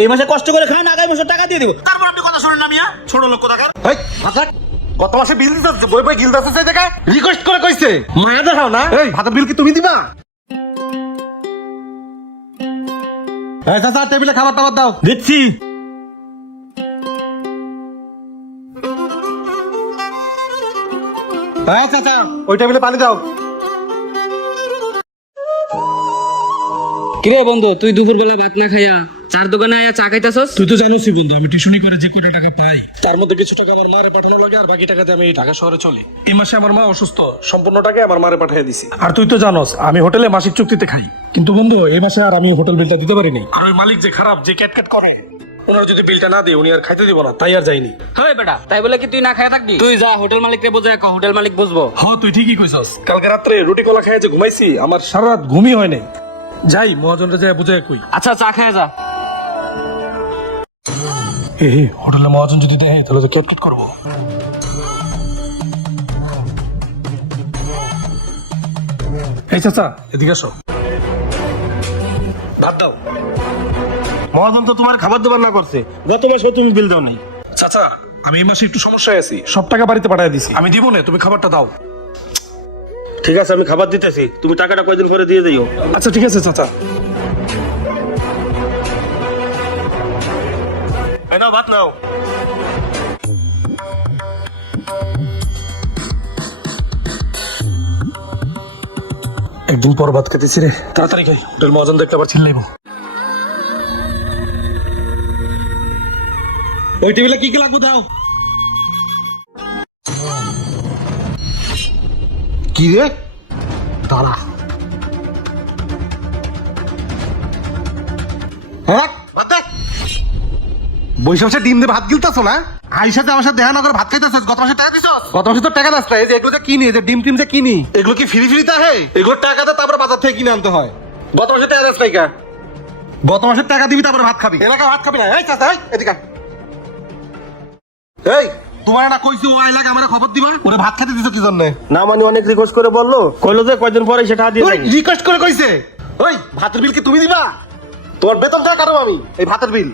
এই মাসে কষ্ট করে খান, আগামী মাসে টাকা দিয়ে দিব। তারপর আপনি কথা শুনেন না মিয়া, ছোট লোক কোথাকার। এই ভাত গত মাসে বিল দিতে বই বই গিল দাসে জায়গা রিকোয়েস্ট করে কইছে মায়া দেখাও না। এই ভাতের বিল কি তুমি দিবা? এই চাচা টেবিলে খাবার টাবার দাও। দিচ্ছি। এই চাচা ওই টেবিলে পানি দাও। কিরে বন্ধু, তুই দুপুরবেলা ভাত না খাইয়া চার দোকানে আয়া চা খাইতাছস? তুই তো জানোসই বন্ধু, আমি টিউশনি করে যে কয়টা টাকা পাই তার মধ্যে কিছু টাকা আমার মারে পাঠানো লাগে, আর বাকি টাকাতে আমি ঢাকা শহরে চলি। এই মাসে আমার মা অসুস্থ, সম্পূর্ণ টাকা আমার মারে পাঠিয়ে দিছি। আর তুই তো জানোস আমি হোটেলে মাসিক চুক্তিতে খাই, কিন্তু বন্ধু এই মাসে আর আমি হোটেল বিলটা দিতে পারিনি। আর ওই মালিক যে খারাপ, যে ক্যাটক্যাট করে, ওনার যদি বিলটা না দিই উনি আর খাইতে দিব না, তাই আর যাইনি। হয় বেটা, তাই বলে কি তুই না খাইয়া থাকবি? তুই যা হোটেল মালিককে বোঝায়, হোটেল মালিক বুঝবো। হ্যাঁ তুই ঠিকই কইছস, কালকে রাত্রে রুটি কলা খাইয়া যে ঘুমাইছি, আমার সারা রাত ঘুমই হয় নাই। যাই মহাজনরা যায় বুঝায় কই। আচ্ছা চা খাইয়া যা। এ হোটেলে মহাজন যদি দেয় তাহলে তো ক্যাটক্যাট করবো। এই চাচা এদিকে আসো, ভাত দাও। মহাজন তো তোমার খাবার দাবার না করছে, গত মাসে তুমি বিল দাও নাই। চাচা আমি এই মাসে একটু সমস্যায় আছি, সব টাকা বাড়িতে পাঠিয়ে দিছি, আমি দিব না, তুমি খাবারটা দাও। ঠিক আছে আমি খাবার দিতেছি, তুমি টাকাটা কয়দিন পরে দিয়ে দিও। আচ্ছা ঠিক আছে চাচা। এই নাও ভাত নাও। একদিন পর ভাত খেতেছি রে, তাড়াতাড়ি খাই, হোটেল মহাজন দেখলে আবার চিল্লাইবো। ওই টেবিলে কি কি লাগবে দাও। কি রে দাঁড়া। হ্যাঁ ভাত দে। বৈশা বসে ডিম দিয়ে ভাত গিলতাছো না? আইসাতে আমার সাথে দেখা না করে ভাত খাইতেছস। গত মাসে টাকা দিছস? গত মাসে তো টাকা দাস না। এই যে এগুলো যে কিনি, এই যে ডিম টিম যে কিনি, এগুলো কি ফ্রি ফ্রিতে আহে? এগুলো টাকাতে তারপর বাজার থেকে কিনে আনতে হয়। গত মাসে টাকা দাস নাই কা? গত মাসে টাকা দিবি তারপর ভাত খাবি। এলাকা ভাত খাবি না। এই চাচা এই এদিকে আয়। এই তোমার না কইছি ও এলাকা আমারে খবর দিবা? ওরে ভাত খেতে দিছো কি জন্য? না মানে অনেক রিকোয়েস্ট করে বললো, কইলো যে কয়দিন পরে সেটা দিয়ে ওই দেবে। রিকোয়েস্ট করে কইছে। ওই ভাতের বিল কি তুমি দিবা? তোমার বেতন টাকা কাটবো আমি এই ভাতের বিল।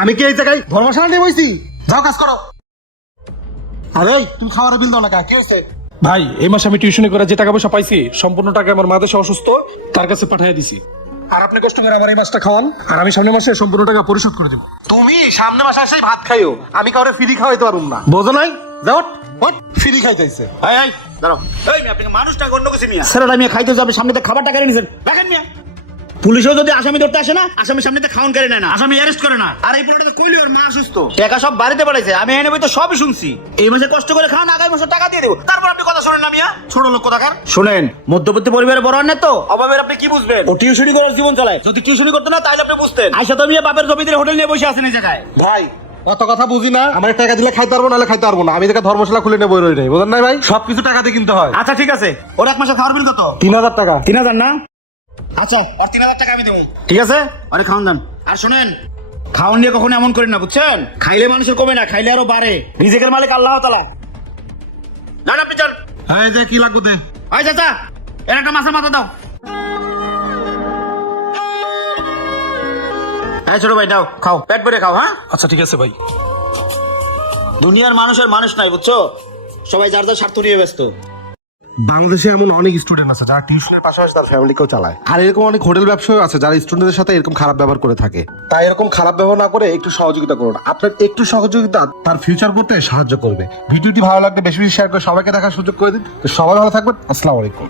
আমি কি এই জায়গায় ধর্মশালা নিয়ে বইছি? যাও কাজ করো। আরে তুমি খাওয়ার বিল দাও না কা? কি হয়েছে? ভাই এই মাসে আমি টিউশনি করে যে টাকা পয়সা পাইছি, সম্পূর্ণ টাকা আমার মা দেশে অসুস্থ, তার কাছে পাঠিয়ে দিছি। আর আপনি কষ্ট করে আমার এই মাসটা খাওয়ান, আর আমি সামনের মাসে সম্পূর্ণ টাকা পরিশোধ করে দেবো। তুমি সামনে মাসে এসেই ভাত খাইও, আমি কাউরে ফ্রি খাওয়াইতে পারুম না, বোঝো নাই? যাও ফ্রি খাইতেছে। এই এই দাঁড়াও। এই মিয়া, আপনি মানুষটা গণ্য করছি মিয়া। স্যারেরা মিয়া খাইতে যাবে, সামনে থেকে খাবারটা কেড়ে নিছেন, দেখেন মিয়া। পুলিশও যদি আসামি ধরতে আসে না, আসামি সামনে থেকে খাওয়ান কেড়ে নেয় না, আসামি অ্যারেস্ট করে না। আর এই পুরোটা কইলি ওর মা অসুস্থ, টাকা সব বাড়িতে পাঠাইছে, আমি এনে বই তো সবই শুনছি। এই মাসে কষ্ট করে খান, আগামী মাসে টাকা দিয়ে দেবো। তারপর আপনি কথা শুনেন না মিয়া, ছোট লোক কোথাকার। শুনেন, মধ্যবিত্ত পরিবারের বড় না তো, অভাবের আপনি কি বুঝবেন? ও টিউশনি করার জীবন চালায়, যদি টিউশনি করতে না তাহলে আপনি বুঝতেন। আইসা তো মিয়া বাপের জমিদের হোটেল নিয়ে বসে আছেন এই জায়গায়। ভাই অত কথা বুঝি না, আমার টাকা দিলে খাইতে পারবো, নাহলে খাইতে পারবো না। আমি দেখে ধর্মশালা খুলে নেবো, রই নাই, বোঝেন নাই ভাই? সবকিছু টাকা দিয়ে কিনতে হয়। আচ্ছা ঠিক আছে, ওর এক মাসে খাওয়ার বিল কত? 3000 টাকা। 3000 না? আচ্ছা আর 3000 টাকা আমি দেবো, ঠিক আছে? আরে খাওয়ান দান। আর শোনেন, খাওয়ান নিয়ে কখনো এমন করেন না, বুঝছেন? খাইলে মানুষের কমে না, খাইলে আরো বাড়ে। রিজিকের মালিক আল্লাহ তাআলা। না আপনি চল। হ্যাঁ যে কি লাগবে দে। আয় চাচা, এর একটা মাছের মাথা দাও। হ্যাঁ ছোট ভাই দাও, খাও, পেট ভরে খাও। হ্যাঁ আচ্ছা ঠিক আছে ভাই। দুনিয়ার মানুষের মানুষ নাই, বুঝছো? সবাই যার যার স্বার্থ নিয়ে ব্যস্ত। বাংলাদেশে এমন অনেক স্টুডেন্ট আছে যারা টিউশনের পাশাপাশি তার ফ্যামিলিকেও চালায়, আর এরকম অনেক হোটেল ব্যবসায়ী আছে যারা স্টুডেন্টদের সাথে এরকম খারাপ ব্যবহার করে থাকে। তাই এরকম খারাপ ব্যবহার না করে একটু সহযোগিতা করুন। আপনার একটু সহযোগিতা তার ফিউচার করতে সাহায্য করবে। ভিডিওটি ভালো লাগলে বেশি বেশি শেয়ার করে সবাইকে দেখার সুযোগ করে দিন। তো সবাই ভালো থাকবেন। আসসালামু আলাইকুম।